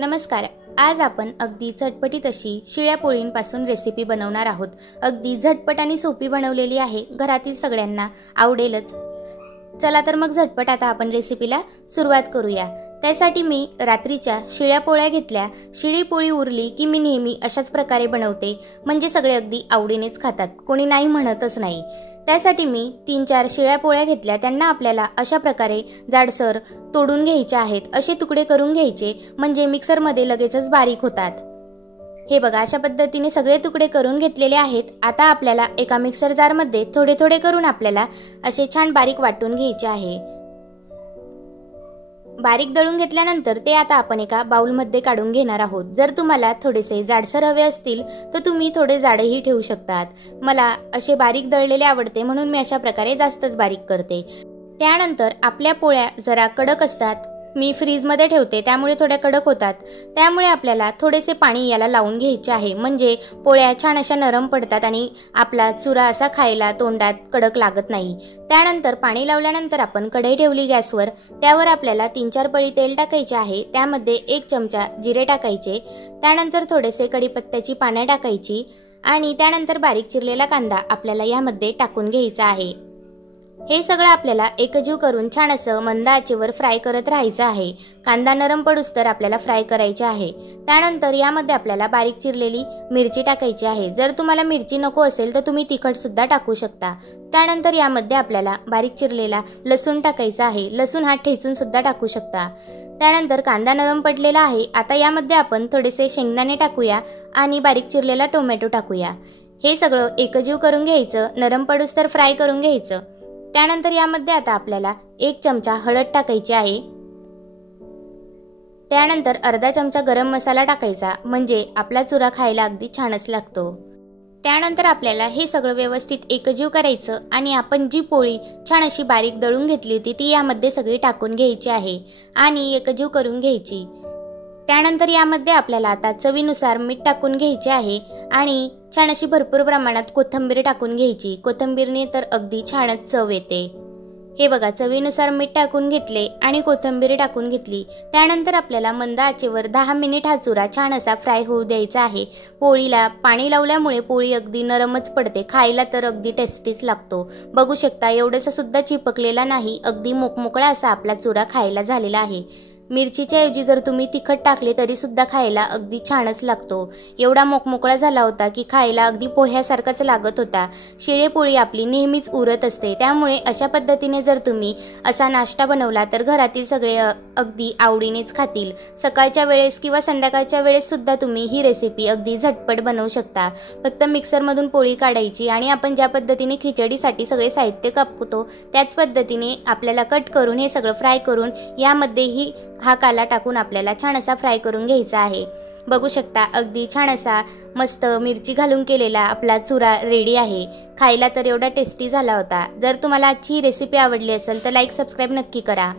नमस्कार। आज आपण अगदी झटपटीत अशी शिळ्या पोळींपासून रेसिपी बनवणार आहोत। अगदी झटपट आणि सोपी बनवलेली आहे, घरातील सगळ्यांना आवडेलच। चला तर मग झटपट आता आपण रेसिपीला सुरुवात करूया। त्यासाठी मी रात्रीच्या शिळ्या पोळ्या घेतल्या। शिळी पोळी उरली की मी नेहमी अशाच प्रकारे बनवते, म्हणजे सगळे अगदी आवडीनेच खातात, कोणी नाही म्हणतच नाही। त्यासाठी मी 3-4 शिळ्या पोळ्या घेतल्या। त्यांना आपल्याला अशा प्रकारे जाडसर तोडून घ्यायचे आहेत। असे तुकडे करून घ्यायचे, म्हणजे मिक्सरमध्ये लगेचच बारीक होतात। हे बघा, अशा पद्धतीने सगळे तुकडे करून घेतलेले आहेत। आता आपल्याला एका मिक्सर जारमध्ये थोडे थोडे करून आपल्याला असे छान बारीक वाटून घ्यायचे आहे। बारीक दळून घेतल्यानंतर ते आता आपण एका बाउलमध्ये काढून घेणार आहोत। जर तुम्हाला थोडेसे जाडसर हवे असतील तर तुम्ही थोडे जाडेही ठेवू शकतात। मला असे बारीक दळलेले आवडते, म्हणून मी अशा प्रकारे जास्तच बारीक करते। त्यानंतर आपल्या पोळ्या जरा कडक असतात, मी फ्रीजमध्ये ठेवते त्यामुळे थोड्या कडक होतात। त्यामुळे आपल्याला थोडेसे पाणी याला लावून घ्यायचे आहे, म्हणजे पोळ्या छान अशा नरम पडतात आणि आपला चुरा असा खायला तोंडात कडक लागत नाही। त्यानंतर पाणी लावल्यानंतर आपण कढई ठेवली गॅसवर। त्यावर आपल्याला 3-4 पळी तेल टाकायचे आहे। त्यामध्ये 1 चमचा जिरे टाकायचे, त्यानंतर थोडेसे कढीपत्त्याची पाने टाकायची आणि त्यानंतर बारीक चिरलेला कांदा आपल्याला यामध्ये टाकून घ्यायचा आहे। हे सगळं आपल्याला एकजीव करून छान असं मंद आचेवर फ्राय करत राहायचं आहे। कांदा नरम पडूस तर आपल्याला फ्राय करायचे आहे। त्यानंतर यामध्ये आपल्याला बारीक चिरलेली मिरची टाकायची आहे। जर तुम्हाला मिरची नको असेल तर तुम्ही तिखट सुद्धा टाकू शकता। त्यानंतर यामध्ये आपल्याला बारीक चिरलेला लसूण टाकायचा आहे। लसूण हा ठेचून सुद्धा टाकू शकता। त्यानंतर कांदा नरम पडलेला आहे। आता यामध्ये आपण थोडेसे शेंगदाणे टाकूया आणि बारीक चिरलेला टोमॅटो टाकूया। हे सगळं एकजीव करून घ्यायचं, नरम पडूस तर फ्राय करून घ्यायचं। त्यानंतर यामध्ये आता आपल्याला 1 चमचा हळद टाकायची आहे। त्यानंतर अर्धा चमचा गरम मसाला टाकायचा, म्हणजे आपला चुरा खायला अगदी छानच लागतो। त्यानंतर आपल्याला हे सगळं व्यवस्थित एकजीव करायचं आणि आपण जी पोळी छान अशी बारीक दळून घेतली होती ती यामध्ये सगळी टाकून घ्यायची आहे आणि एकजीव करून घ्यायची। त्यानंतर यामध्ये आपल्याला आता चवीनुसार मीठ टाकून घ्यायचे आहे आणि छान अशी भरपूर प्रमाणात कोथिंबीर टाकून घ्यायची। कोथिंबीरने तर अगदी छानच चव येते। हे बघा, चवीनुसार मीठ टाकून घेतले आणि कोथिंबीर टाकून घेतली। त्यानंतर आपल्याला मंद आचेवर 10 मिनिट हा चुरा छान असा फ्राय होऊ द्यायचा आहे। पोळीला पाणी लावल्यामुळे पोळी अगदी नरमच पडते, खायला तर अगदी टेस्टीच लागतो। बघू शकता, एवढंसा सुद्धा चिपकलेला नाही, अगदी मोकमोकळा असा आपला चुरा खायला झालेला आहे। मिरचीच्या ऐवजी जर तुम्ही तिखट टाकले तरी सुद्धा खायला अगदी छानच लागतो। एवढा मोकमोकळा झाला होता की खायला अगदी पोह्यासारखाच लागत होता। शिळे पोळी आपली नेहमीच उरत असते, त्यामुळे अशा पद्धतीने जर तुम्ही असा नाश्ता बनवला तर घरातील सगळे अगदी आवडीनेच खातील। सकाळच्या वेळेस किंवा संध्याकाळच्या वेळेस सुद्धा तुम्ही ही रेसिपी अगदी झटपट बनवू शकता। फक्त मिक्सरमधून पोळी काढायची आणि आपण ज्या पद्धतीने खिचडीसाठी सगळे साहित्य कापतो त्याच पद्धतीने आपल्याला कट करून हे सगळं फ्राय करून यामध्येही हा काला टाकून आपल्याला छान असा फ्राय करून घ्यायचा आहे। बघू शकता, अगदी छान असा मस्त मिरची घालून केलेला आपला चुरा रेडी आहे। खायला तर एवढा टेस्टी झाला होता। जर तुम्हाला आजची ही रेसिपी आवडली असेल तर लाईक सबस्क्राईब नक्की करा।